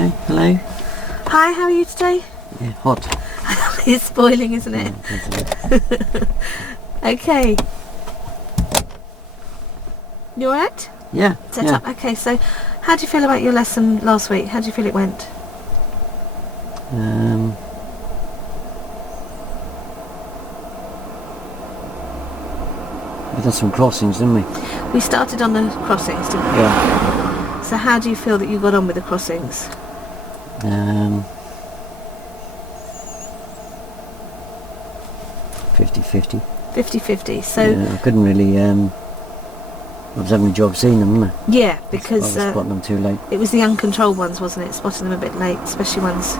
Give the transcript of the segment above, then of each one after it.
Okay, hello. Hi, how are you today? Yeah, hot. It's spoiling, isn't it? Okay. You alright? Yeah. Set up. Okay, so how do you feel about your lesson last week? How do you feel it went? We done some crossings, didn't we? We started on the crossings, didn't we? Yeah. So how do you feel that you got on with the crossings? 50-50. 50-50. So yeah, I couldn't really. I was having a job seeing them, wasn't I? yeah, because I was spotting them too late. it was the uncontrolled ones, wasn't it? Spotting them a bit late, especially ones.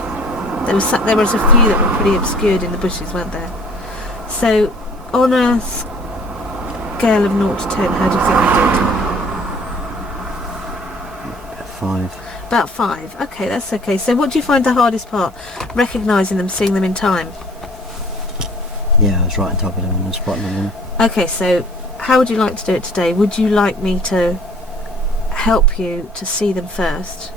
There was a few that were pretty obscured in the bushes, weren't there? So on a scale of 0 to 10, how do you think you did? About 5. About 5. Okay, that's okay. So what do you find the hardest part? Recognising them, seeing them in time. Yeah, I was right on top of them and spotting them. Okay, so how would you like to do it today? Would you like me to help you to see them first?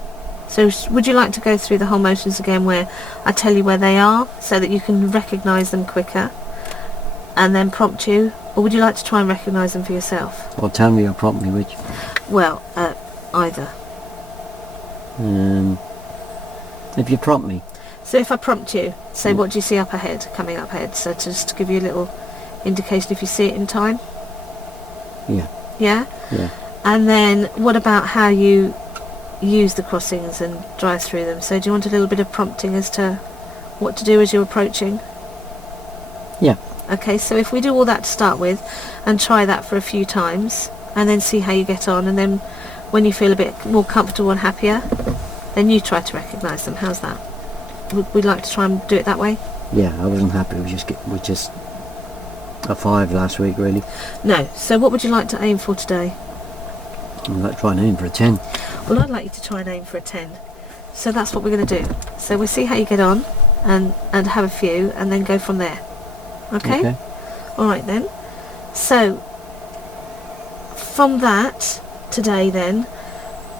So would you like to go through the whole motions again where I tell you where they are so that you can recognise them quicker and then prompt you? Or would you like to try and recognise them for yourself? Well, tell me or prompt me, which? Well, either. If you prompt me. So if I prompt you, say what do you see up ahead, coming up ahead? So just to give you a little indication if you see it in time. Yeah. Yeah? Yeah. And then what about how you use the crossings and drive through them? So do you want a little bit of prompting as to what to do as you're approaching? Yeah. Okay, so if we do all that to start with and try that for a few times and then see how you get on, and then when you feel a bit more comfortable and happier, then you try to recognise them. How's that? Would we like to try and do it that way? Yeah, I wasn't happy. It was just a 5 last week, really. No. So what would you like to aim for today? I'd like to try and aim for a 10. Well, I'd like you to try and aim for a 10. So that's what we're going to do. So we'll see how you get on and have a few and then go from there. Okay? All right then. So from that today then,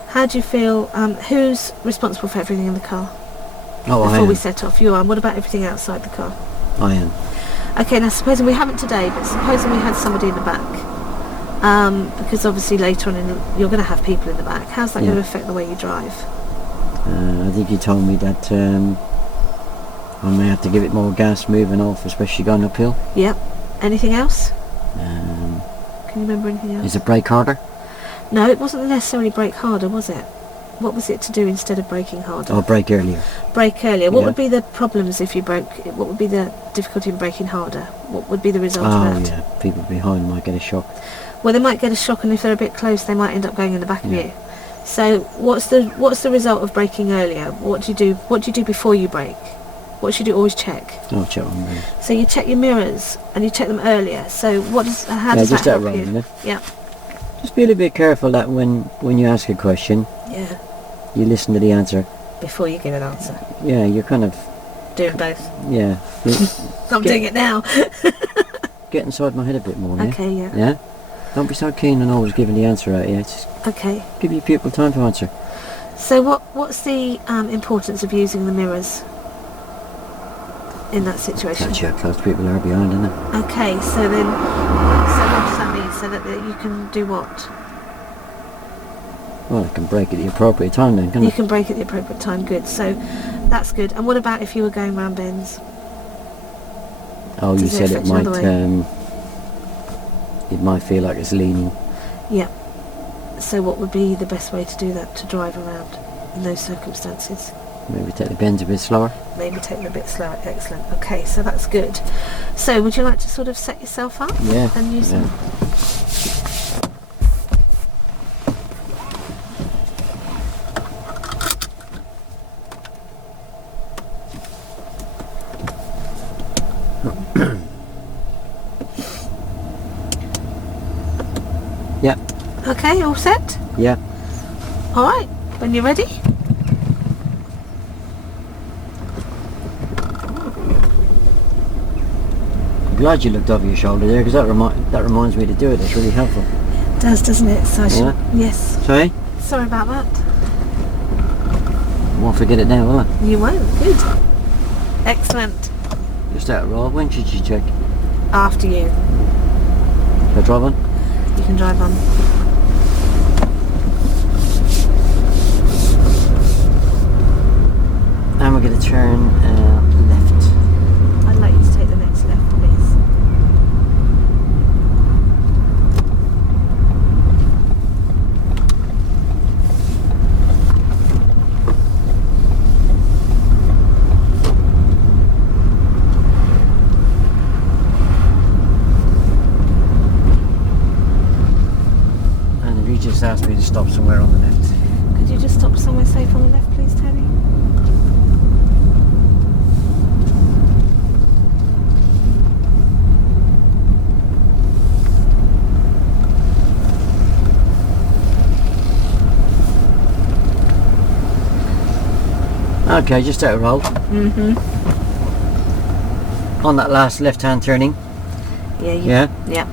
how do you feel, who's responsible for everything in the car? Oh, Before we set off, you are. And what about everything outside the car? I am. Okay, now supposing we haven't today, but supposing we had somebody in the back, because obviously later on you're going to have people in the back. How's that going to affect the way you drive? I think you told me that I may have to give it more gas moving off, especially going uphill. Yep. Anything else? Um, Can you remember anything else? Is it brake harder? No, it wasn't necessarily brake harder, was it? What was it to do instead of braking harder? Oh, brake earlier. Brake earlier. What would be the problems if you broke? What would be the difficulty in braking harder? What would be the result of that? Oh yeah, people behind might get a shock. Well, they might get a shock, and if they're a bit close, they might end up going in the back of you. So, what's the result of braking earlier? What do you do? What do you do before you brake? What should you always check? Oh, check on me. So you check your mirrors and you check them earlier. So how does that help you? Yeah. Just be a little bit careful that when you ask a question, you listen to the answer before you give an answer. Yeah, you're kind of doing both. Yeah. I'm doing it now. Get inside my head a bit more. Okay. Yeah. Yeah. Don't be so keen on always giving the answer out. Yeah. Just give your pupil time to answer. So what's the importance of using the mirrors in that situation? Catch how close people are behind, isn't it? Okay, so then, what does that mean? So that you can do what? Well, I can brake at the appropriate time then, can you can brake at the appropriate time, good. So that's good. And what about if you were going round bends? Oh, you said it might feel like it's leaning. Yeah. So what would be the best way to do that, to drive around in those circumstances? Maybe take the bends a bit slower. Maybe take them a bit slower. Excellent. Okay, so that's good. So would you like to sort of set yourself up? Yeah. And use them? Yeah. Okay, all set? Yeah. All right, when you're ready. I'm glad you looked over your shoulder there, because that reminds me to do it. It's really helpful. It does, doesn't it? So yes. Sorry? Sorry about that. won't forget it now, will I? You won't. Good. Excellent. Just out of roll. When should you check? After you. Shall I drive on? You can drive on. And we're going to turn left. I'd like you to take the next left, please. And if you just asked me to stop somewhere on the left. Could you just stop somewhere safe on the left, please, Tony? Okay, just out of roll. Mm-hmm. On that last left-hand turning. Yeah. Yeah? Yeah.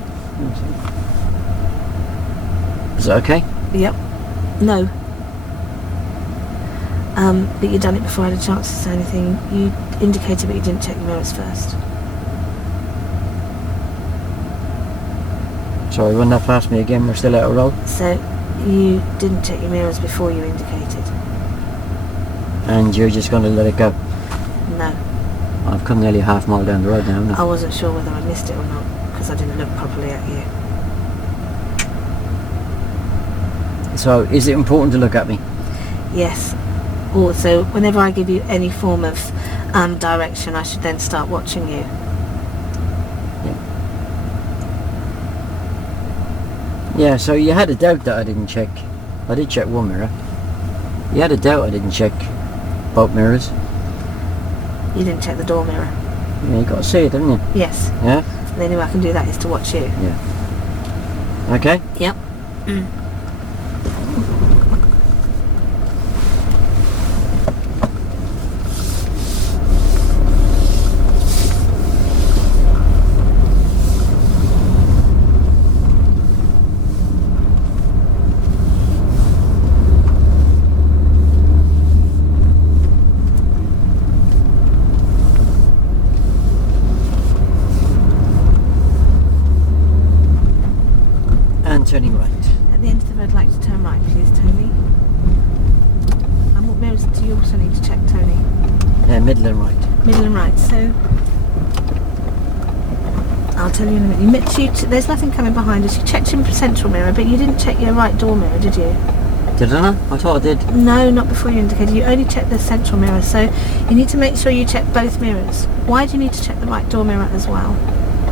Is that okay? Yep. No. But you'd done it before I had a chance to say anything. You indicated but you didn't check your mirrors first. Sorry, run that past me again. We're still out of roll. So you didn't check your mirrors before you indicated? And you're just going to let it go. No. I've come nearly half mile down the road now, haven't I? I wasn't sure whether I missed it or not because I didn't look properly at you. So, is it important to look at me? Yes. Also, whenever I give you any form of direction, I should then start watching you. Yeah, so you had a doubt that I didn't check. I did check one mirror. You had a doubt I didn't check both mirrors. You didn't check the door mirror. Yeah, you got to see it, haven't you? Yes. Yeah? The only way I can do that is to watch you. Yeah. Okay? Yep. Turning right. At the end of the road, I'd like to turn right, please, Tony. And what mirrors do you also need to check, Tony? Middle and right. Middle and right. So I'll tell you in a minute. There's nothing coming behind us. You checked your central mirror, but you didn't check your right door mirror, did you? Did I not? I thought I did. No, not before you indicated. You only checked the central mirror, so you need to make sure you check both mirrors. Why do you need to check the right door mirror as well?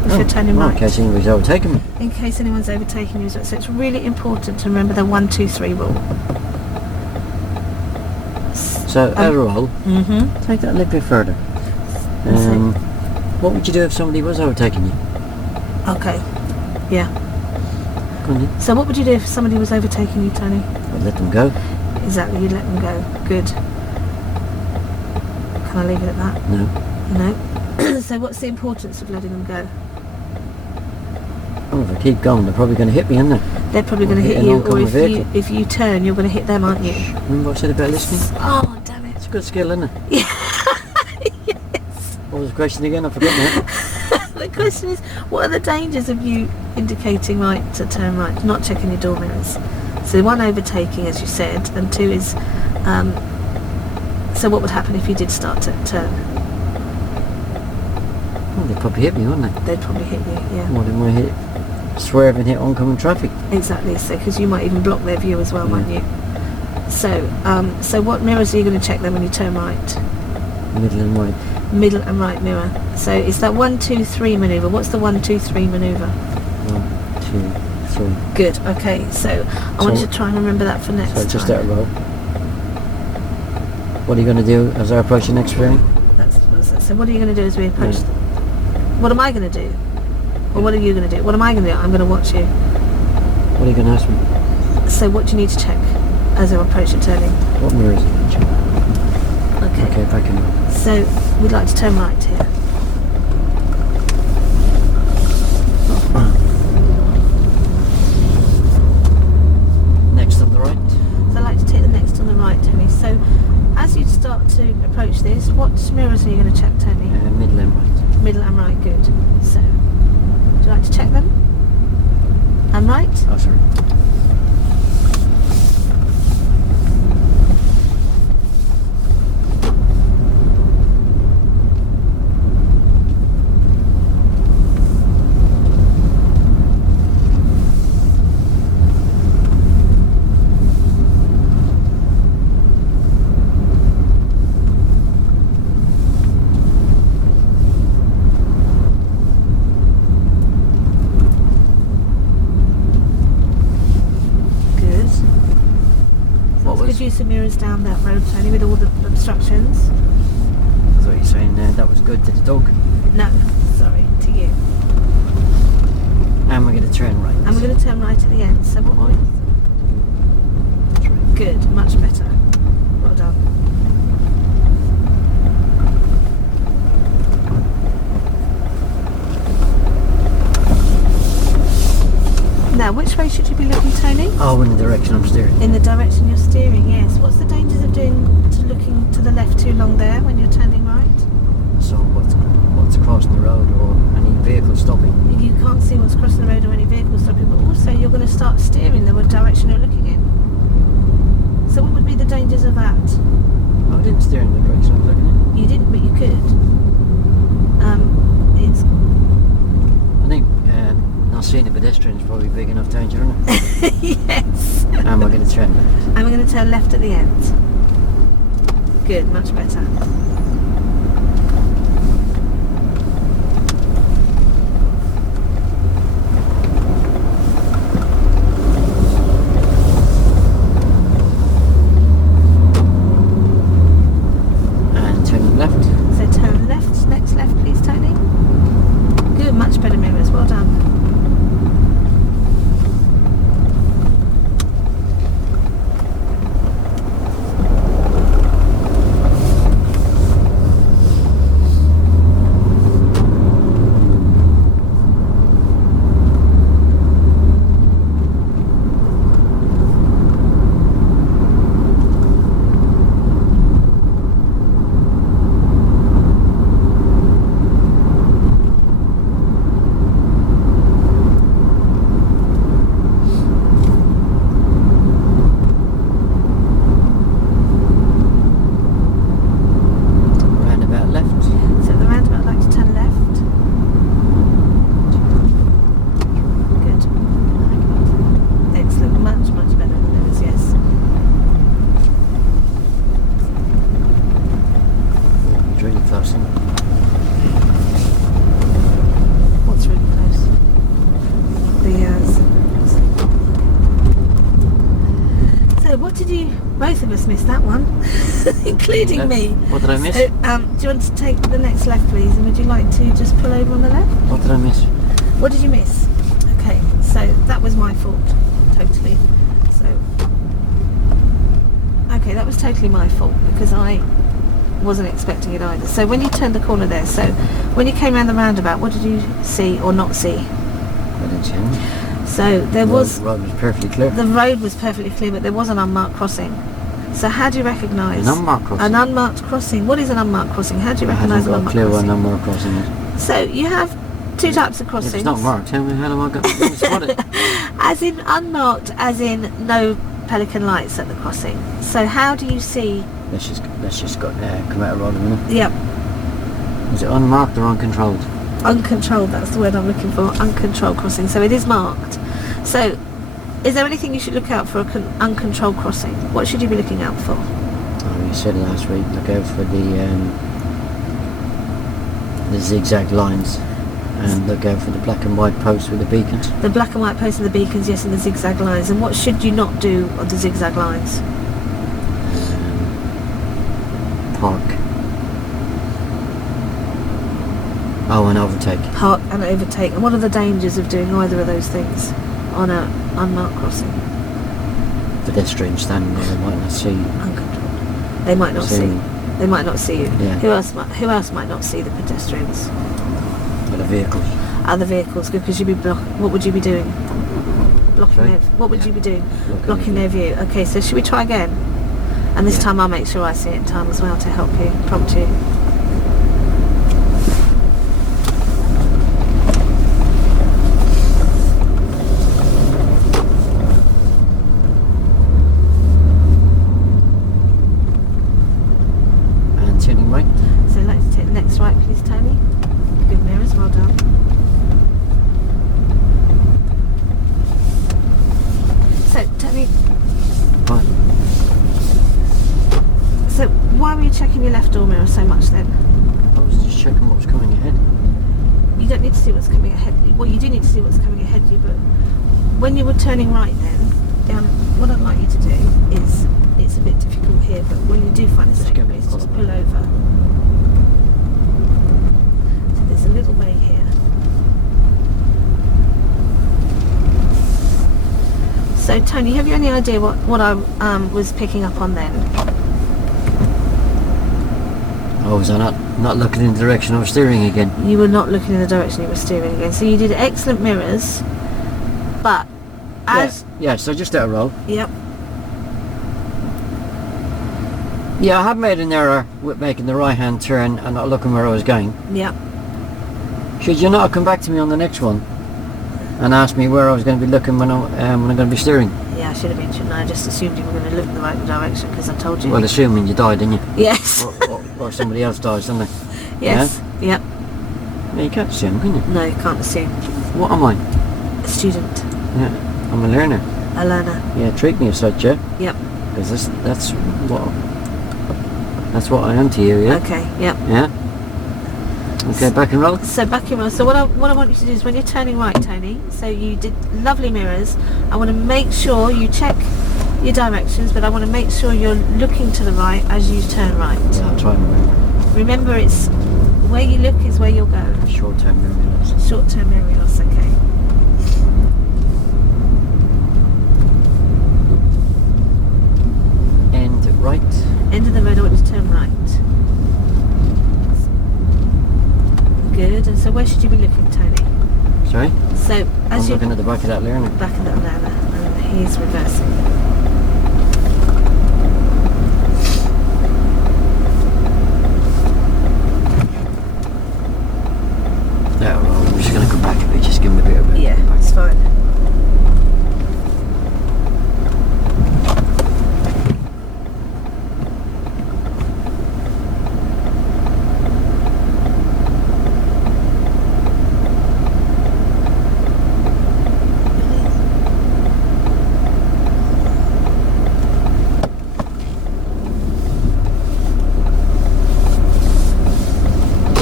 If you're turning right. In case anybody's overtaken me. In case anyone's overtaking you. So it's really important to remember the 1, 2, 3 rule. So, overall, take that a little bit further. What would you do if somebody was overtaking you? Okay. Yeah. Go on then. So what would you do if somebody was overtaking you, Tony? I'd let them go. Exactly, you'd let them go. Good. Can I leave it at that? No. No. So what's the importance of letting them go? Oh, if they keep going, they're probably going to hit me, aren't they? They're probably going to hit you, or if you turn, you're going to hit them, aren't you? Remember what I said about listening? Oh, damn it. It's a good skill, isn't it? Yeah. Yes. What was the question again? I've forgotten it. The question is, what are the dangers of you indicating right to turn right, not checking your door mirrors? So 1, overtaking, as you said, and 2 is, so what would happen if you did start to turn? Well, they'd probably hit me, wouldn't they? They'd probably hit you, yeah. More than my hit. Swerve and hit oncoming traffic. Exactly, so because you might even block their view as well, mightn't you? So, so what mirrors are you going to check then when you turn right? Middle and right. Middle and right mirror. So it's that 1, 2, 3 manoeuvre. What's the 1, 2, 3 manoeuvre? 1, 2, 3. Good. Okay. So I want you to try and remember that for next time. So just out of row. What are you going to do as I approach the next frame? So what are you going to do as we approach? What am I going to do? Or what are you going to do? What am I going to do? I'm going to watch you. What are you going to ask me? So what do you need to check as I approach the turning? What mirror is it? Okay. Okay, back in. So we'd like to turn right here. Next on the right. So I'd like to take the next on the right, Tony. So as you better mirrors down that road, Tony, with all the obstructions. I thought you were saying that was good to the dog. No, sorry, to you. And we're going to turn right. And we're going to turn right at the end. So what point? Good, much better. Well done. Now, which way should you be looking, Tony? Oh, in the direction I'm steering. In the direction you're steering, yes. What's the dangers of looking to the left too long there when you're turning right? So what's crossing the road or any vehicle stopping? You can't see what's crossing the road or any vehicle stopping, but also you're going to start steering the direction you're looking in. So what would be the dangers of that? I didn't steer in the direction I was looking in. You didn't, but you could. I think not seeing a pedestrian is probably big enough danger, isn't it? Yes. And we're going to turn left. And we're going to turn left at the end. Good, much better. And turn left. So turn left, next left please, Tony. Good, much better mirrors, well done. What's really close? So what did you... Both of us missed that one, including me. What did I miss? So, do you want to take the next left, please? And would you like to just pull over on the left? What did I miss? What did you miss? Okay, so that was my fault, totally. So, okay, that was totally my fault because I wasn't expecting it either. So when you turned the corner there, so when you came around the roundabout, what did you see or not see? I didn't see anything. So there was... The road was perfectly clear. The road was perfectly clear, but there was an unmarked crossing. So how do you recognise... An unmarked crossing? An unmarked crossing. What is an unmarked crossing? How do you recognise an unmarked crossing? I haven't got a clue what an unmarked crossing is. So you have two types of crossings. If it's not marked, how do I go spot it? As in unmarked, as in no pelican lights at the crossing. So how do you see... Let's just come out of road a minute. Yep. Is it unmarked or uncontrolled? Uncontrolled, that's the word I'm looking for. Uncontrolled crossing. So it is marked. So is there anything you should look out for an uncontrolled crossing? What should you be looking out for? Oh, you said last week, look out for the zigzag lines and look out for the black and white posts with the beacons. The black and white posts and the beacons, yes, and the zigzag lines. And what should you not do on the zigzag lines? Park. Oh, and overtake. Park and overtake. And what are the dangers of doing either of those things on an unmarked crossing? Pedestrians standing there, they might not see you. Uncontrolled. They might not see. They might not see you. Yeah. Who else might not see the pedestrians? Other vehicles. Other vehicles, because you'd be what would you be doing? Blocking Sorry? their... What would you be doing? Blocking their view. Okay, so should we try again? And this time I'll make sure I see it in time as well to help you, prompt you. And turning right. So let's take the next right, please, Tony. Good mirrors, well done. So, Tony... Right. So, why were you checking your left door mirror so much then? I was just checking what was coming ahead. You don't need to see what's coming ahead. Well, you do need to see what's coming ahead of you, but when you were turning right then, what I'd like you to do is it's a bit difficult here, but when you do find a safe get me place, a just collar. pull over. So there's a little bay here. So Tony, have you any idea what I was picking up on then? Oh, was I not looking in the direction I was steering again? You were not looking in the direction you were steering again. So you did excellent mirrors, but as Yeah, so just let it roll. yep. Yeah, I have made an error with making the right hand turn and not looking where I was going. Yep. Should you not have come back to me on the next one and asked me where I was going to be looking when I'm going to be steering? Yeah, I should have been, shouldn't I? I just assumed you were going to look in the right direction because I told you. Well, assuming you died, didn't you? Yes. Or somebody else dies, don't they? Yes. Yep. Yeah, you can't assume, can you? No, you can't assume. What am I? A student. Yeah, I'm a learner. A learner. Yeah, treat me as such, yeah? Yep. Because that's what I am to you, yeah? Okay. Yep. Yeah? Okay, back and roll. So back in roll. So what I want you to do is when you're turning right, Tony. So you did lovely mirrors. I want to make sure you check your directions, but I want to make sure you're looking to the right as you turn right. Yeah, I'll try and remember. Remember, it's where you look is where you'll go. Short-term memory loss. Short-term memory loss. Okay. End right. End of the road. I want you to turn right. Good. And so where should you be looking, Tony? Sorry? So I'm as you looking at the back of that learner. back of that learner, and he's reversing. Yeah, well, I'm just going to come back a bit, just give him a bit of a... Yeah, it's fine.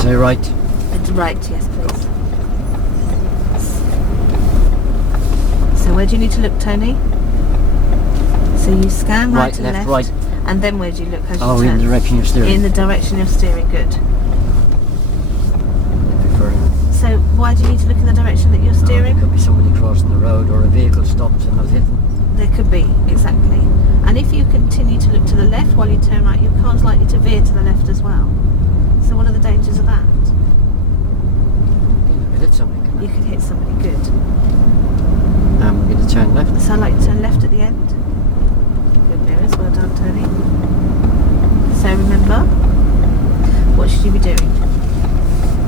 Say right. It's right, yes, please. So where do you need to look, Tony? So you scan right, Right, to left, left, right. and then where do you look as you Oh, turn? in the direction you're steering. In the direction you're steering, good. A bit further. So why do you need to look in the direction that you're Oh, steering? there could be somebody crossing the road or a vehicle stops and I was hitting. There could be, exactly. And if you continue to look to the left while you turn right, your car's likely to veer to the left as well. So what are the dangers of that? I hit somebody. You could hit somebody, good. I'm going to turn left. So I'd like to turn left at the end. Good mirrors, well done, Tony. So remember, what should you be doing?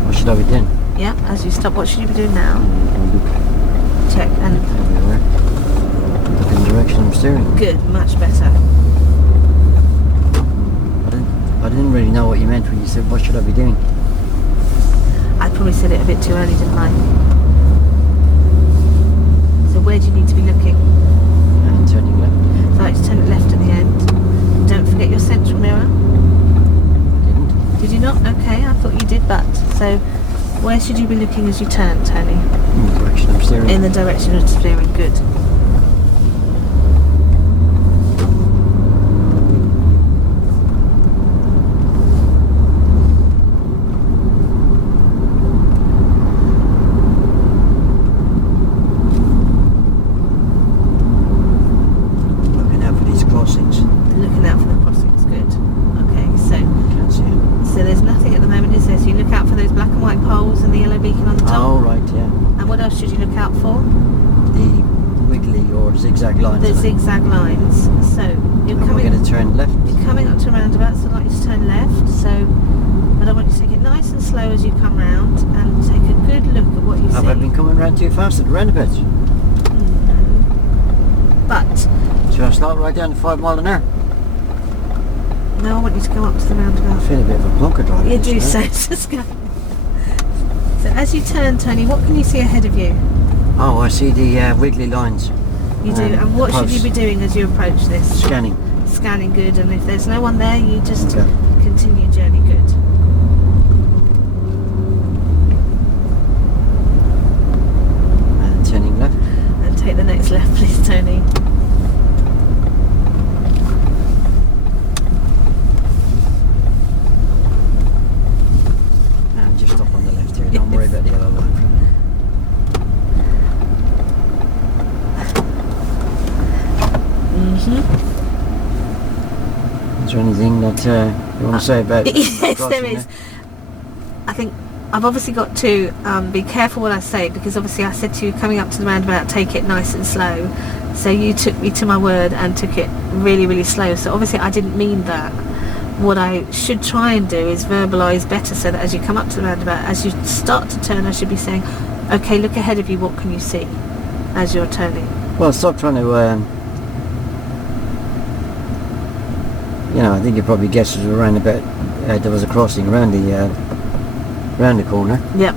What should I be doing? Yeah, as you stop, what should you be doing now? Look Check and everywhere. Look in the direction I'm steering. good, much better. I didn't really know what you meant when you said what should I be doing. I probably said it a bit too early, didn't I? So where do you need to be looking? And turning left. So I like to turn it left at the end. Don't forget your central mirror. Didn't. Did you not? Okay, I thought you did, but so where should you be looking as you turn, Tony? In the direction I'm steering. In the direction of steering, good. Looking out for these crossings. Looking out for the crossings, good. Okay, Can't see it. so there's nothing at the moment, is there? So you look out for those black and white poles and the yellow beacon on the top. Oh, right, yeah. And what else should you look out for? The wiggly or zigzag lines. The on it. zigzag lines. So you're And we're coming. going to turn left. You're coming up to a roundabout, so I'd like you to turn left. So, but I want you to take it nice and slow as you come round and take a good look at what you Have see. I been coming round too fast at the roundabouts? No. But Should I slow it right down to 5 mile an hour? no, I want you to go up to the I roundabout. feel a bit of a plonker driving. You this, do know? so. Just go. So as you turn, Tony, what can you see ahead of you? Oh, I see the wiggly lines. You do. And what should you be doing as you approach this? Scanning. Scanning, good. And if there's no one there, you just Okay. continue your journey, good. And turning left. And take the next left, please, Tony. Is there anything that you want to say about yes, crossing there is. I think I've obviously got to be careful what I say, because obviously I said to you, coming up to the roundabout, take it nice and slow. So you took me to my word and took it really, really slow. So obviously I didn't mean that. What I should try and do is verbalise better, so that as you come up to the roundabout, as you start to turn, I should be saying, okay, look ahead of you, what can you see as you're turning? Well, stop trying to, you know, I think you probably guessed it was around about, there was a crossing around the corner. Yep.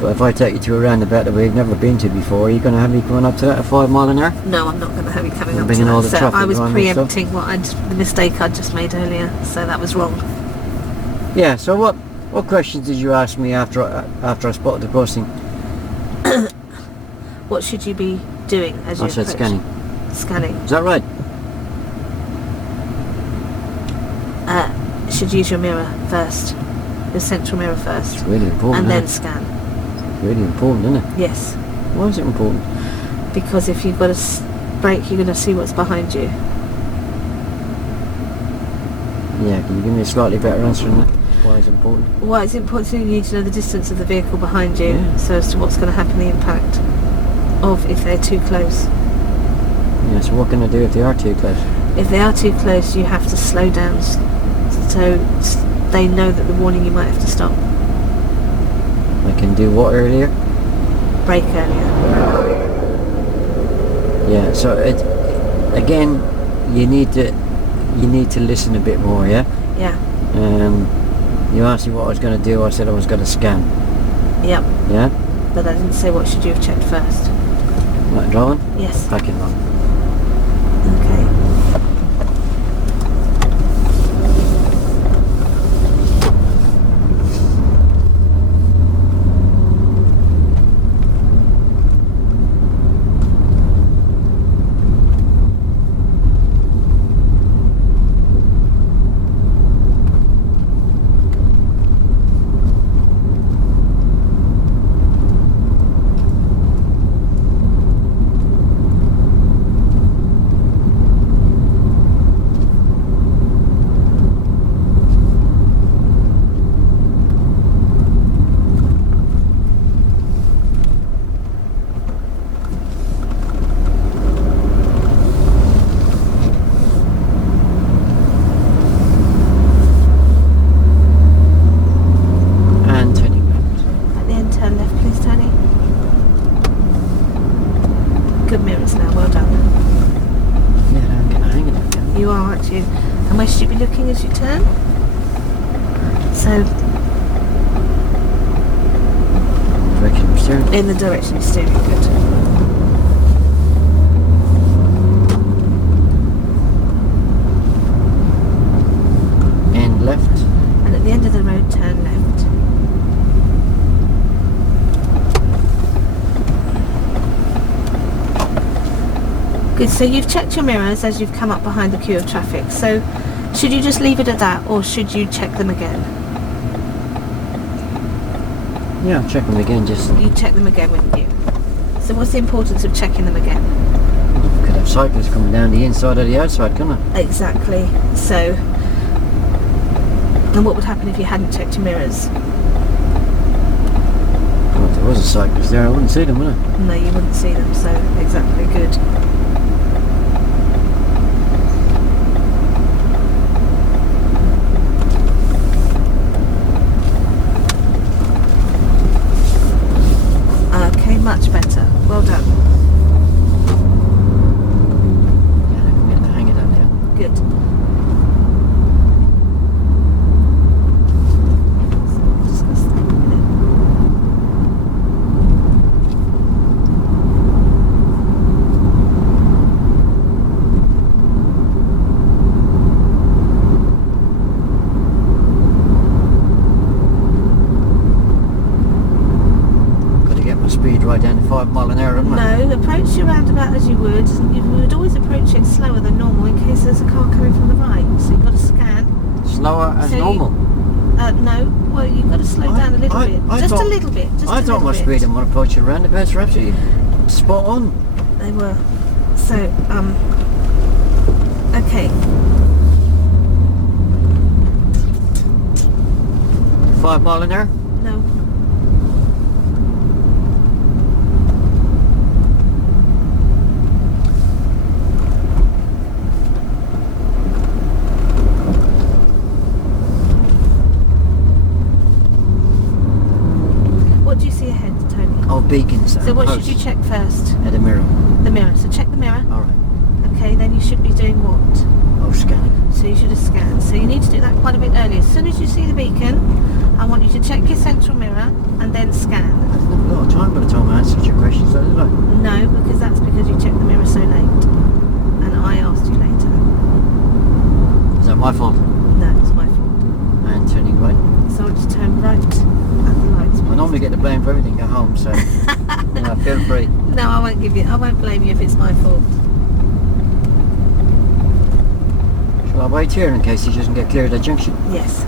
But if I take you to a roundabout that we've never been to before, are you going to have me coming up to that at 5 mile an hour? No, I'm not going to have you coming up to bringing all that. the So traffic I was around and preempting the mistake I'd just made earlier, so that was wrong. Yeah, so what questions did you ask me after I spotted the crossing? What should you be doing as you I said approach? scanning. Scanning. Is that right? Should use your mirror first, your central mirror first, It's really important. and then isn't scan. it? It's really important, isn't it? Yes, Why is it important? because if you've got a brake, you're going to see what's behind you. Yeah, can you give me a slightly better answer than that? Why is it important? Why it's important to you need to know the distance of the vehicle behind you, Yeah. so as to what's going to happen, the impact of if they're too close. Yeah, so what can I do if they are too close? If they are too close, you have to slow down, so they know that the warning, you might have to stop. I can do what earlier? Brake earlier. Yeah, so again, you need to listen a bit more, yeah? Yeah. You asked me what I was going to do, I said I was going to scan, Yep. yeah? But I didn't say what should you have checked first. Right, driving? Yes. Back in on. Okay. And turning round. At the end, turn left, please, Tony. Good mirrors now, well done. Yeah, I'm getting a hang of it now. You are, aren't you? And where should you be looking as you turn? So, Direction of steering. in the direction you're steering, good. And left. And at the end of the road, turn left. Good, so you've checked your mirrors as you've come up behind the queue of traffic. So, should you just leave it at that, or should you check them again? Yeah, I'll check them again, just You check them again, wouldn't you? So what's the importance of checking them again? could have cyclists coming down the inside or the outside, couldn't I? Exactly. So, and what would happen if you hadn't checked your mirrors? Well, if there was a cyclist there, I wouldn't see them, would I? No, you wouldn't see them, so exactly, good. Okay, much better. Well done. Yeah, I'm getting the hang of that now. Good. Just gonna stop a minute. Got to get my speed right down to 5 mile an hour, haven't I? No, approach your roundabout as you would. You would always approach it slower than normal in case there's a car coming from the right. So you've got to scan. Slower as So you- normal. No, well, you've got to slow down a little bit. Just a thought- little bit. Just I a thought little my bit. speed and my approach at roundabouts were absolutely spot on. They were. So, Okay. 5 mile an hour? No. What do you see ahead, Tony? Oh, beacons. So what should you check first? At a mirror. The mirror. So check the mirror. Alright. Okay, then you should be doing what? Oh, scanning. So you should have scanned. So you need to do that quite a bit earlier. As soon as you see the beacon, I want you to check your central mirror and then scan. I've not got time by the time I answered your questions, though, did I? No, because that's because you checked the mirror so late. And I asked you later. Is that my fault? No, it's my fault. And turning right? So I want you to turn right at the lights. I normally get the blame for everything at home, so feel free. No, I won't blame you if it's my fault. Shall I wait here in case he doesn't get clear at the junction? Yes.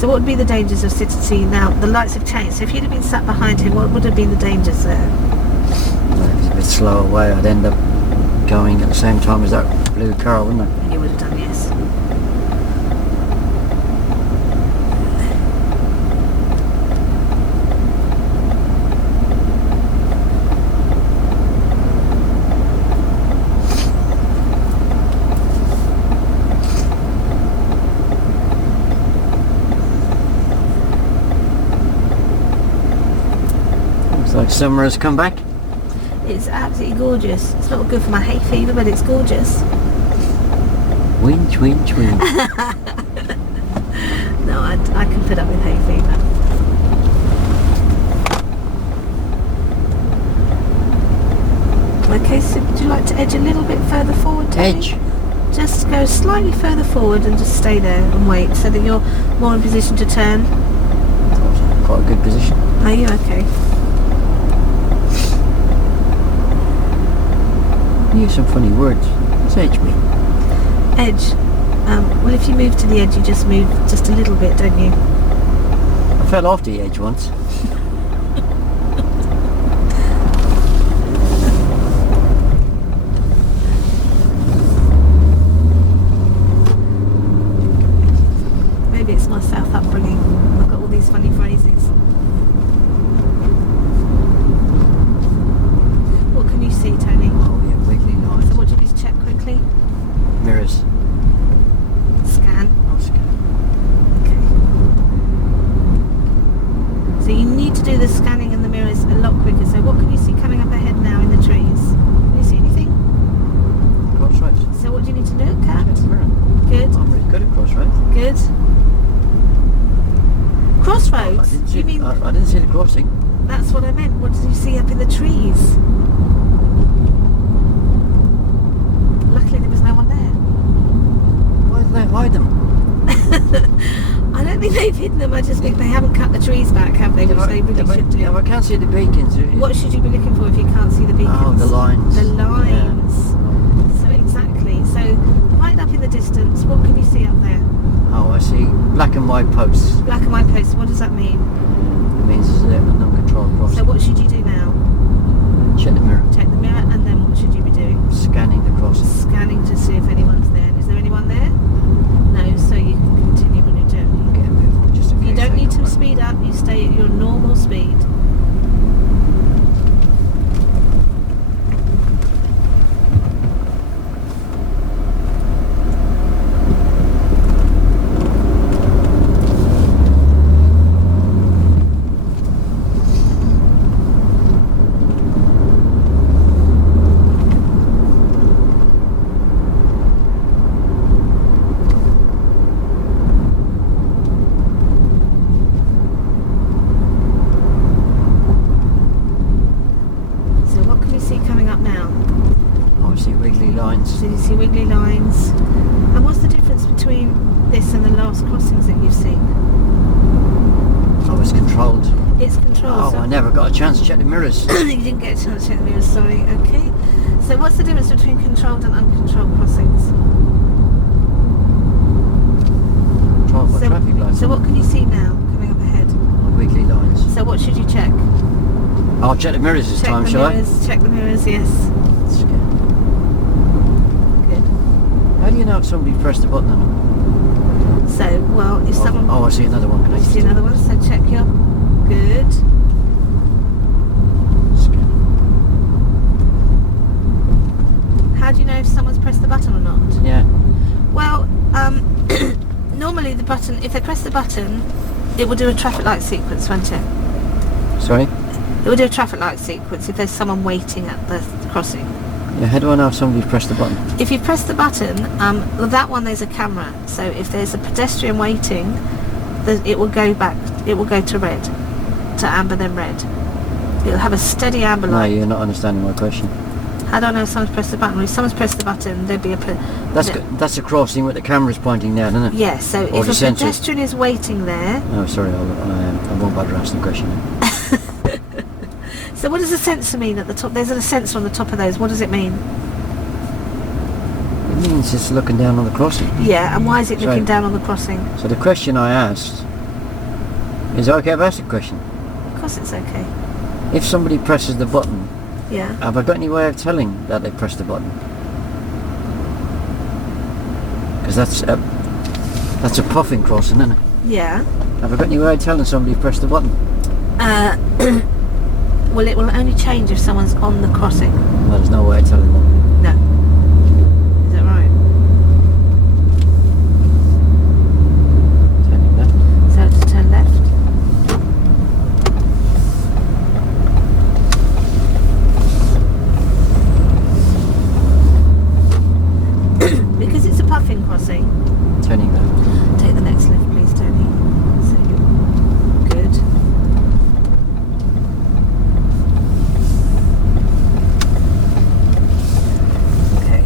So what would be the dangers of sitting now? The lights have changed. So if you'd have been sat behind him, what would have been the dangers there? Well, if it's a bit slow away, I'd end up going at the same time as that blue car, wouldn't I? You would have done, yes. Looks like summer has come back. It's absolutely gorgeous. It's not good for my hay fever, but it's gorgeous. Winch, winch, winch. No, I can put up with hay fever. Okay, so would you like to edge a little bit further forward, Tony? Edge. Just go slightly further forward and just stay there and wait so that you're more in position to turn. Quite a good position. Are you okay? You use some funny words. What's edge mean? Edge. Well, if you move to the edge, you just move just a little bit, don't you? I fell off the edge once. Maybe it's my South upbringing. I've got all these funny phrases. What can you see, Tony? Oh yeah, wiggly lines. So what do you need to check quickly? Mirrors. Scan. Oh, scan. Okay. So you need to do the scanning and the mirrors a lot quicker. So what can you see coming up ahead now in the trees? Can you see anything? Crossroads. So what do you need to look at? Check the mirror. Good. I'm really good at crossroads. Good. I Crossroads? didn't see, You mean I didn't see the crossing. that's what I meant. What did you see up in the trees? Luckily there was no one there. Why did they hide them? I don't think they've hidden them. I just think they haven't cut the trees back, have they? Which they really should do. Yeah, I can't see the beacons. What should you be looking for if you can't see the beacons? Oh, the lines. The lines. So exactly. So right up in the distance, what can you see up there? Oh, I see black and white posts. Black and white posts. What does that mean? It means it's an uncontrolled crossing. So what should you do now? Check the mirror. Check the mirror, and then what should you be doing? Scanning the crossing. Scanning to see if anyone's there. Is there anyone there? No. So you can continue on your journey. Get a move on just in case. You don't they need come to back. speed up. You stay at your normal speed. So what can you see coming up now? Oh, I see wiggly lines. So you see wiggly lines. And what's the difference between this and the last crossings that you've seen? Oh, it's controlled. It's controlled. Oh, so I never got a chance to check the mirrors. you didn't get a chance to check the mirrors, sorry. Okay. So what's the difference between controlled and uncontrolled crossings? Controlled by traffic lights. So what can you see now coming up ahead? Oh, wiggly lines. So what should you check? I'll check the mirrors this Check time, the shall mirrors. Check the mirrors, yes. I? Scan. How do you know if somebody pressed the button or not? So, well, if someone... Oh, I see another one. You see another one? So check your... Good. How do you know if someone's pressed the button or not? Yeah. Well, normally the button, if they press the button, it will do a traffic light sequence, won't it? Sorry? It will do a traffic light sequence if there's someone waiting at the crossing. Yeah, how do I know if somebody pressed the button? If you press the button, well, that one there's a camera. So if there's a pedestrian waiting, it will go back, it will go to red, to amber then red. It'll have a steady amber light. No, you're not understanding my question. How do I know if someone's pressed the button? Well, if someone's pressed the button, there'd be a... That's a crossing with the camera's pointing down, isn't it? Yeah, so Or if the a sensors. pedestrian is waiting there... Oh, sorry, I won't bother asking the question then. So what does a sensor mean at the top? There's a sensor on the top of those. What does it mean? It means it's looking down on the crossing. Yeah, and why is it Sorry. looking down on the crossing? So the question I asked, is it okay if I ask the question? Of course it's okay. If somebody presses the button, Yeah. have I got any way of telling that they pressed the button? Because that's a puffing crossing, isn't it? Yeah. Have I got any way of telling somebody pressed the button? Well, it will only change if someone's on the crossing. Well, there's no way of telling them. No. Is that right? Turning left. So to turn left. Because it's a puffing crossing. Turning left. Take the next left, please, Tony. So, good. Okay.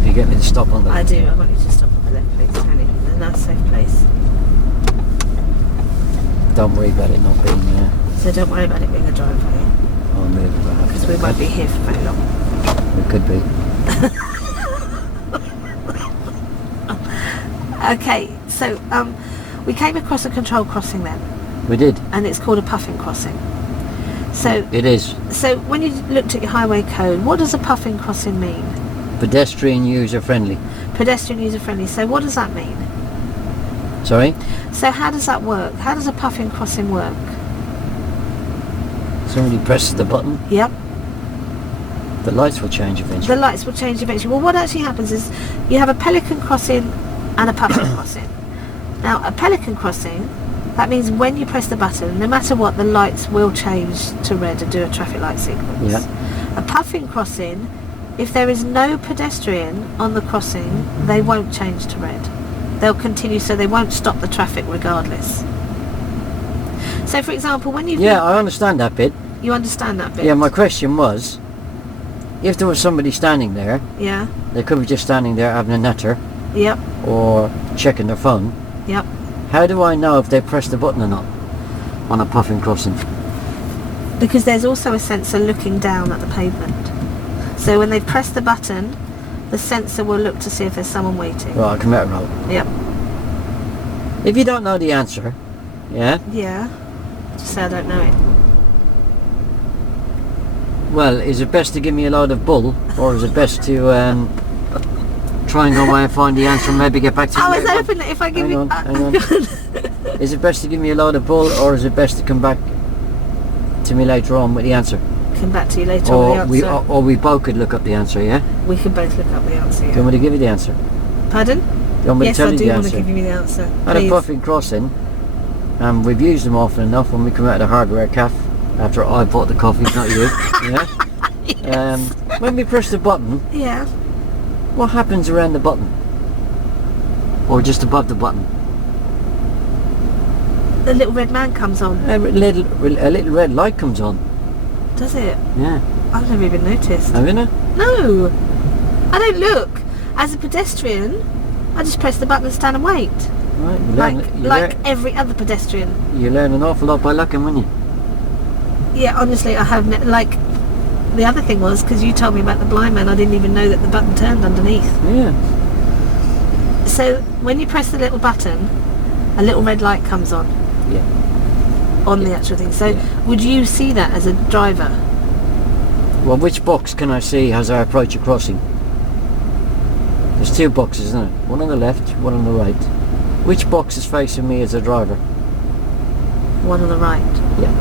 If you get me to stop on the I left. do. I want you to stop on the left, please, Tony. A nice safe place. Don't worry about it not being there. So don't worry about it being a driveway, I'll move it back. because we won't be here for very long. It could be. Okay, so we came across a control crossing then, We did. and it's called a puffing crossing. So, It is. so when you looked at your highway code, what does a puffing crossing mean? Pedestrian user friendly. Pedestrian user friendly. So what does that mean? Sorry? So how does that work? How does a puffing crossing work? Somebody presses the button, Yep. the lights will change The eventually. lights will change eventually. Well, what actually happens is you have a pelican crossing and a puffin crossing. Now, a pelican crossing, that means when you press the button, no matter what, the lights will change to red and do a traffic light sequence. Yeah. A puffin crossing, if there is no pedestrian on the crossing, they won't change to red. They'll continue, so they won't stop the traffic regardless. So, for example, when you Yeah, I understand that bit. you understand that bit? Yeah, my question was, if there was somebody standing there, Yeah. they could be just standing there having a natter Yep. or checking their phone. Yep. How do I know if they pressed the button or not on a puffing crossing? Because there's also a sensor looking down at the pavement. So when they press the button, the sensor will look to see if there's someone waiting. Right, I'll come out road. Yep. If you don't know the answer, yeah, Yeah. Just say I don't know it. well, is it best to give me a load of bull, or is it best to try and go away and find the answer and maybe get back to you I was later? hoping that if I give Hang you... on, hang on. Is it best to give me a load of bull, or is it best to come back to me later on with the answer? Come back to you later Or on we, the answer. or we both could look up the answer, yeah? We can both look up the answer, Do you yeah. want me to give you the answer? Pardon? Do you want me Yes, to tell I you do the want to answer? give you the answer. At a Please. puffing crossing, we've used them often enough when we come out of the hardware cafe after I bought the coffee, not you. Yeah? Yes. When we press the button, Yeah. what happens around the button? Or just above the button? The little red man comes on. A little red light comes on. Does it? Yeah. I've never even noticed. Have you know? No. I don't look. As a pedestrian, I just press the button and stand and wait. Right, Like every other pedestrian. you learn an awful lot by looking, wouldn't you? Yeah, honestly, I have the other thing was, because you told me about the blind man, I didn't even know that the button turned underneath. Yeah. So when you press the little button, a little red light comes on. Yeah. On the actual thing. So Yeah. would you see that as a driver? Well, which box can I see as I approach a crossing? There's two boxes, isn't it? One on the left, one on the right. Which box is facing me as a driver? One on the right. Yeah.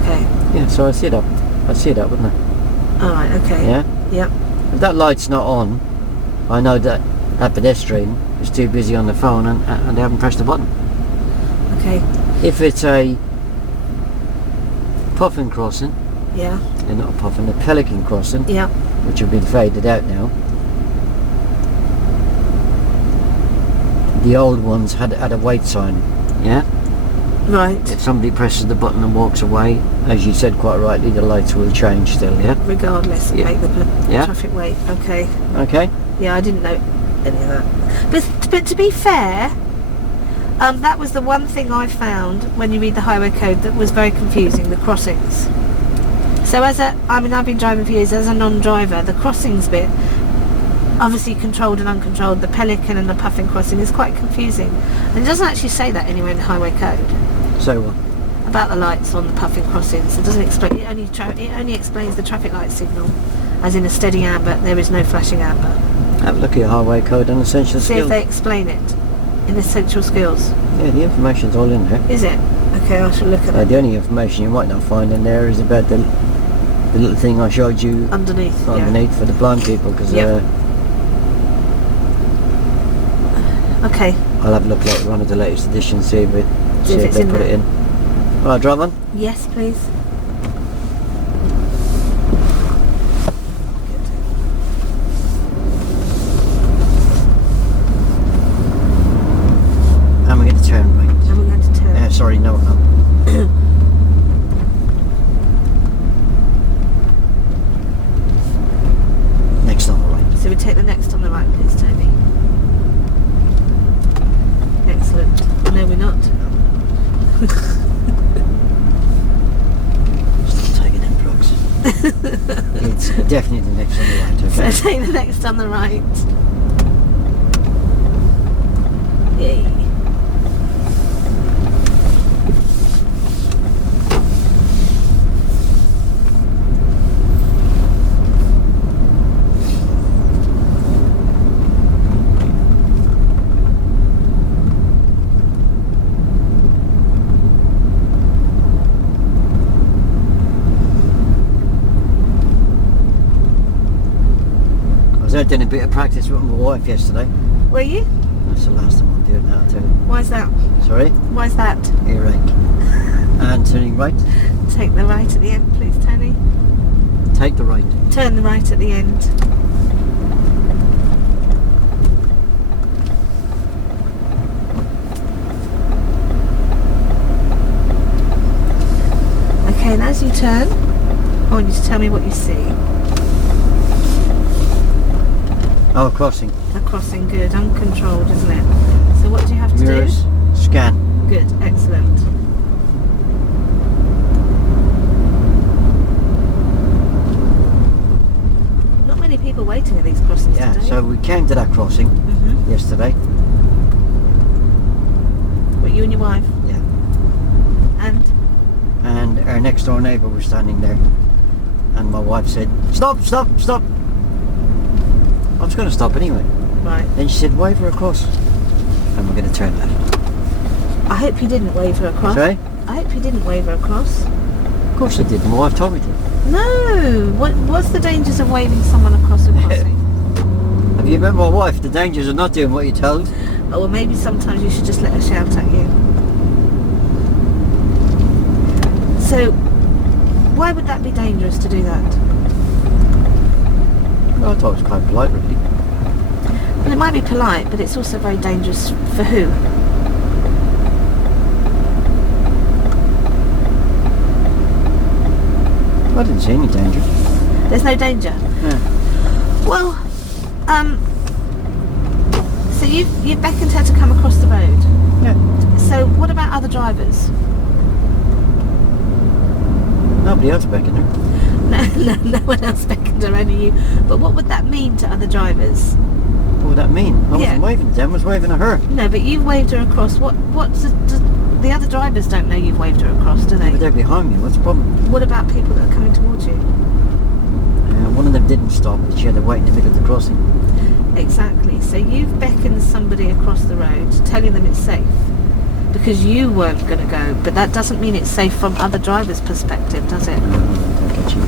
Okay. Yeah, so I see that. I see that, wouldn't I? Alright, okay. Yeah? Yep. If that light's not on, I know that that pedestrian is too busy on the phone and they haven't pressed the button. Okay. If it's a puffin crossing, Yeah. not a puffin, a pelican crossing, Yeah. which have been faded out now. The old ones had a wait sign, yeah? Right. If somebody presses the button and walks away, as you said quite rightly, the lights will change still, yeah? Regardless, Yeah. make the Yeah. traffic wait. Okay. Okay? Yeah, I didn't know any of that. But to be fair, that was the one thing I found when you read the highway code that was very confusing, the crossings. So I've been driving for years, as a non-driver, the crossings bit, obviously controlled and uncontrolled, the pelican and the puffin crossing is quite confusing. And it doesn't actually say that anywhere in the highway code. So what? About the lights on the puffin crossings. It doesn't explain, it only explains the traffic light signal, as in a steady amber, there is no flashing amber. Have a look at your highway code and essential See if skills. they explain it in essential skills. Yeah, the information's all in there. Is it? Okay, I shall look at it. The only information you might not find in there is about the little thing I showed you Underneath, for the blind people, because Yep. Okay. I'll have a look later on at the latest edition, see if it's they in put there. it in. Alright, drive on. Yes, please. And we're going to turn right. And we're going to turn. Sorry, no, no. Next on the right. So we take the next on the right, please, Tony. Excellent. No, we're not. Stop taking in drugs. It's definitely the next on the right, okay? So take the next on the right. Yay. I did a bit of practice with my wife yesterday. Were you? That's the last time I'm doing that too. Why's that? Sorry? Why's that? Earache. And turning right. Take the right at the end, please, Tony. Take the right. Turn the right at the end. Okay, and as you turn, I want you to tell me what you see. Oh, crossing. A crossing, good. Uncontrolled, isn't it? So what do you have to Mirrors. do? Scan. Good, excellent. Not many people waiting at these crossings Yeah, today. so we came to that crossing yesterday. What, you and your wife? Yeah. And? And our next door neighbour was standing there. And my wife said, stop, stop, stop. I was going to stop anyway. Right. Then she said, wave her across. And we're going to turn left. I hope you didn't wave her across. Sorry? I hope you didn't wave her across. Of course I did. My wife told me to. No! What's the dangers of waving someone across a crossing? Have you met my wife? The dangers of not doing what you're told. Oh, well, maybe sometimes you should just let her shout at you. So, why would that be dangerous to do that? Well, I thought it was quite polite, really. Well, it might be polite, but it's also very dangerous for who? I didn't see any danger. There's no danger. Yeah. Well, so you've beckoned her to come across the road. Yeah. So what about other drivers? Nobody else beckoned her. No one else beckoned her, only you. But what would that mean to other drivers? What would that mean? I Yeah. wasn't waving at them, I was waving at her. No, but you've waved her across. The other drivers don't know you've waved her across, do they? But they're behind me, what's the problem? What about people that are coming towards you? One of them didn't stop, she had to wait in the middle of the crossing. Exactly. So you've beckoned somebody across the road, telling them it's safe, because you weren't going to go. But that doesn't mean it's safe from other drivers' perspective, does it? I get you.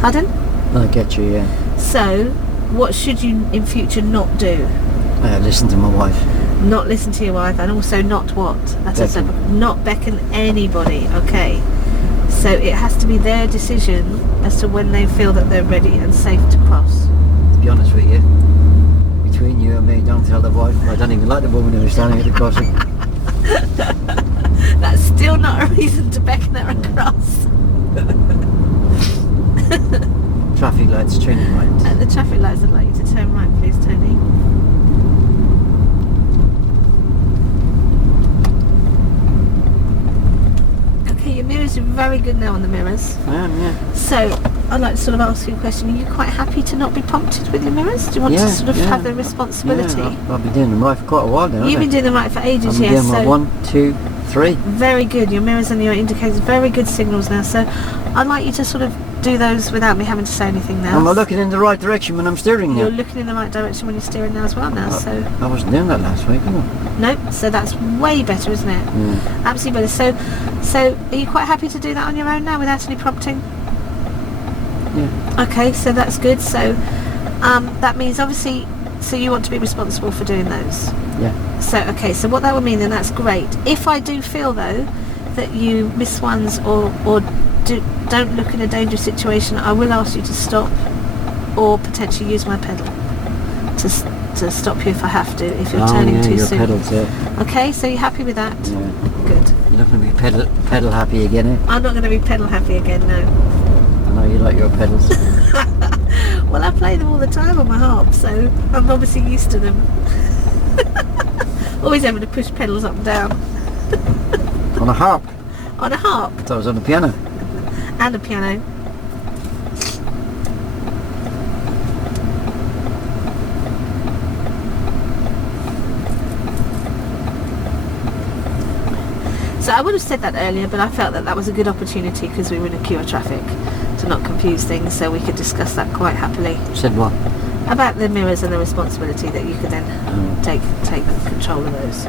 Pardon? I get you, yeah. So, what should you in future not do? Listen to my wife. Not listen to your wife, and also not what? That's also not beckon anybody. Okay. So it has to be their decision as to when they feel that they're ready and safe to cross. To be honest with you, between you and me, don't tell the wife. I don't even like the woman who was standing at the crossing. That's still not a reason to beckon her across. Traffic lights, turning right. And the traffic lights would like you to turn right, please, Tony. Okay, your mirrors are very good now on the mirrors. I am, yeah. So, I'd like to sort of ask you a question. Are you quite happy to not be prompted with your mirrors? Do you want to sort of have the responsibility? Yeah, I've been doing them right for quite a while now. You've been doing them right for ages, yes. yes. So 1, 2, 3. Very good. Your mirrors and your indicators, very good signals now. So, I'd like you to sort of do those without me having to say anything now. Am I looking in the right direction when I'm steering now? You're looking in the right direction when you're steering now as well now, so... I wasn't doing that last week, was I? Nope, so that's way better, isn't it? Yeah. Absolutely better. So are you quite happy to do that on your own now without any prompting? Yeah. Okay, so that's good. So that means obviously, so you want to be responsible for doing those? Yeah. So, okay, so what that would mean then, that's great. If I do feel though that you miss ones or don't look in a dangerous situation, I will ask you to stop or potentially use my pedal to stop you if I have to, if you're turning too your soon. pedals, yeah. Okay, so you're happy with that? Yeah. Good. You're not going to be pedal happy again, eh? I'm not going to be pedal happy again, no. I know you like your pedals. Well, I play them all the time on my harp, so I'm obviously used to them. Always having to push pedals up and down. On a harp? On a harp. I thought it was on the piano. And a piano. So I would have said that earlier, but I felt that was a good opportunity because we were in a queue of traffic to not confuse things, so we could discuss that quite happily. Said what? About the mirrors and the responsibility that you could then take control of those.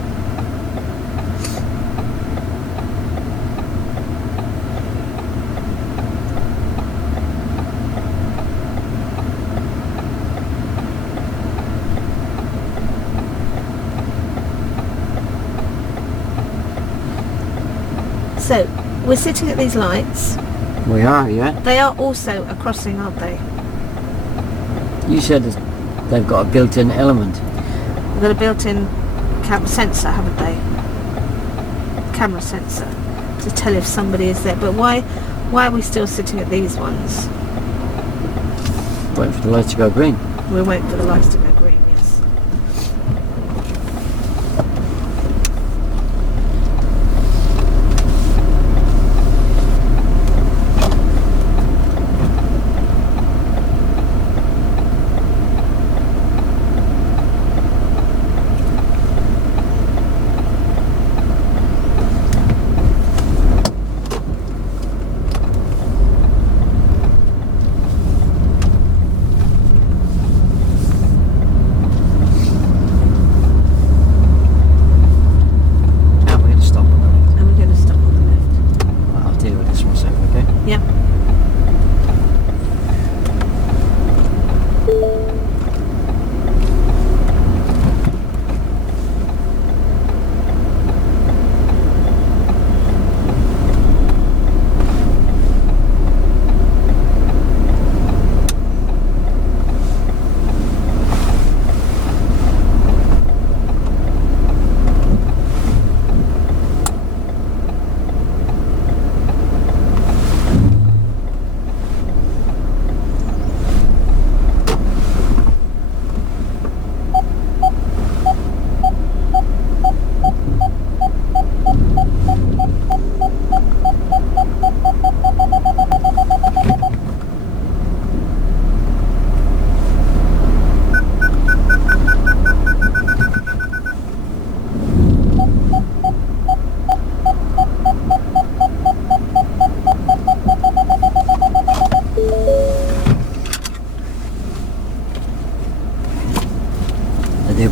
So, we're sitting at these lights. We are, yeah. They are also a crossing, aren't they? You said they've got a built-in element. They've got a built-in camera sensor, haven't they? Camera sensor to tell if somebody is there. But why are we still sitting at these ones? Waiting for the lights to go green. We're waiting for the lights to go green, yes.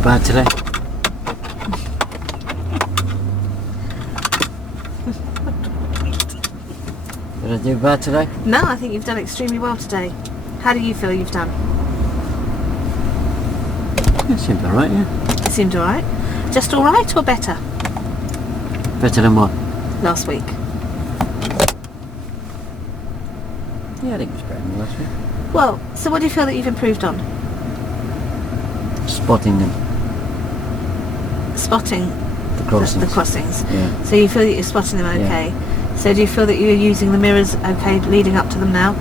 bad today? Did I do bad today? No, I think you've done extremely well today. How do you feel you've done? It seemed alright, yeah. It seemed alright. Just alright or better? Better than what? Last week. Yeah, I think it was better than last week. Well, so what do you feel that you've improved on? Spotting them, Spotting the crossings. the crossings. Yeah. So you feel that you're spotting them okay. So do you feel that you're using the mirrors okay leading up to them now?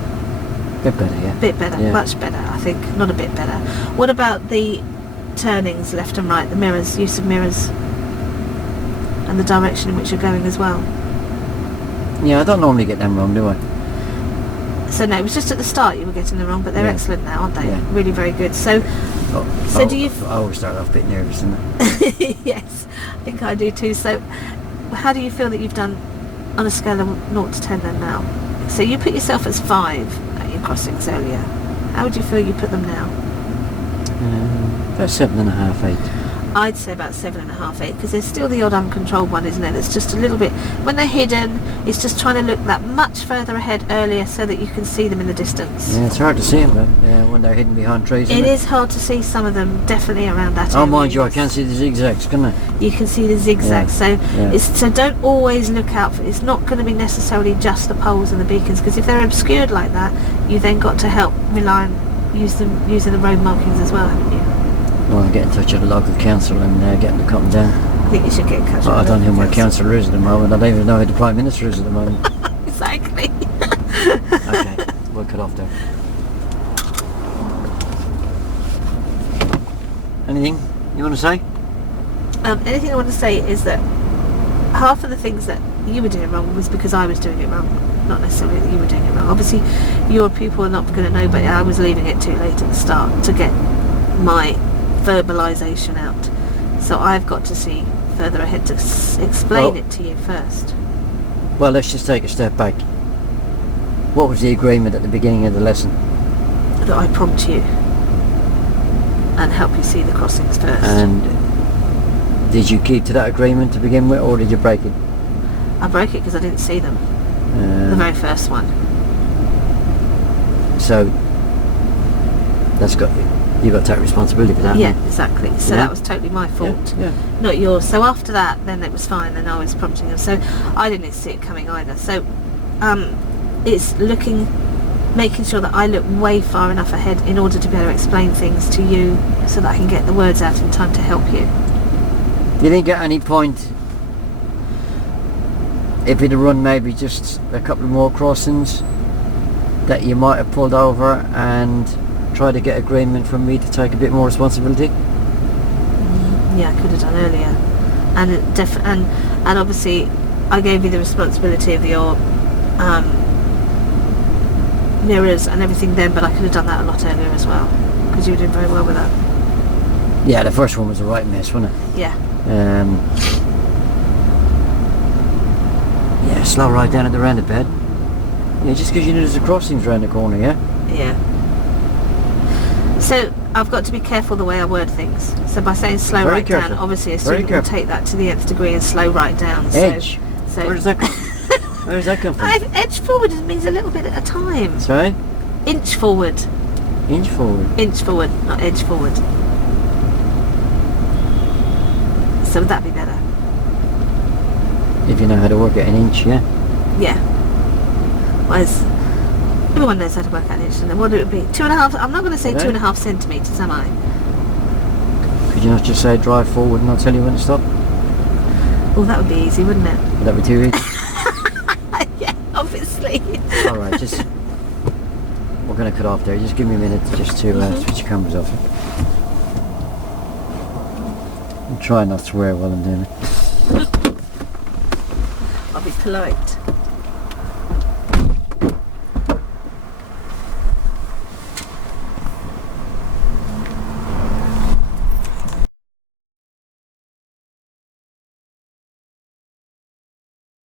Bit better, yeah. Bit better, Yeah. much better, I think. Not a bit better. What about the turnings left and right, the mirrors, use of mirrors, and the direction in which you're going as well? Yeah, I don't normally get them wrong, do I? So no, it was just at the start you were getting them wrong, but they're Yeah. excellent now, aren't they? Yeah. Really very good. So, So do you... I always start off a bit nervous, don't I? Yes, I think I do too. So how do you feel that you've done on a scale of 0 to 10 then now? So you put yourself as 5 at your crossings earlier. How would you feel you put them now? About 7.5, 8. I'd say about 7.5, 8, because there's still the odd uncontrolled one, isn't there? That's just a little bit, when they're hidden, it's just trying to look that much further ahead earlier so that you can see them in the distance. Yeah, it's hard to see them though. Yeah, when they're hidden behind trees. It isn't is hard to see some of them, definitely around that Oh, area. mind you, I can see the zigzags, can I? You can see the zigzags, Yeah, so yeah. so don't always look out for, it's not going to be necessarily just the poles and the beacons, because if they're obscured like that, you then got to help rely on using the road markings as well, haven't you? Well, I'll get in touch with the local council and get them to come down. I think you should get in touch Well, I with don't know who the my council. councillor is at the moment. I don't even know who the Prime Minister is at the moment. Exactly. Okay, we'll cut off there. Anything you want to say? Anything I want to say is that half of the things that you were doing wrong was because I was doing it wrong, not necessarily that you were doing it wrong. Obviously, your people are not going to know, but I was leaving it too late at the start to get my verbalisation out. So I've got to see further ahead to explain it to you first. Well, let's just take a step back. What was the agreement at the beginning of the lesson? That I prompt you and help you see the crossings first. And did you keep to that agreement to begin with, or did you break it? I broke it because I didn't see them. The very first one. So that's got you've got to take responsibility for that. Yeah, haven't exactly. So Yeah. that was totally my you? fault, Yeah. not yours. So after that, then it was fine. Then I was prompting them. So I didn't see it coming either. So it's making sure that I look way far enough ahead in order to be able to explain things to you, so that I can get the words out in time to help you. Do you think at any point, if you'd have run maybe just a couple more crossings, that you might have pulled over and tried to get agreement from me to take a bit more responsibility? Yeah, I could have done earlier, and and obviously I gave you the responsibility of your mirrors and everything then, but I could have done that a lot earlier as well, because you were doing very well with that. Yeah, the first one was a right mess, wasn't it? Yeah. Yeah, slow right down at the roundabout. Yeah, just because you know there's a crossings round the corner, yeah? Yeah. So I've got to be careful the way I word things. So by saying slow Very right careful. down, obviously a Very student will careful. take that to the nth degree and slow right down. Edge. So Where does that come Where does that come from? edge forward means a little bit at a time. Sorry? Inch forward. Inch forward. Inch forward, not edge forward. So would that be better? If you know how to work at an inch, yeah? Yeah. Whereas everyone knows how to work out an inch, and then what would it be? 2.5. I'm not going to say Okay. 2.5 centimetres, am I? Could you not just say drive forward and I'll tell you when to stop? Well, that would be easy, wouldn't it? Would that be too easy? Yeah, obviously. Alright, just... We're going to cut off there. Just give me a minute just to switch the cameras off. And try not to swear while I'm doing it. I'll be polite.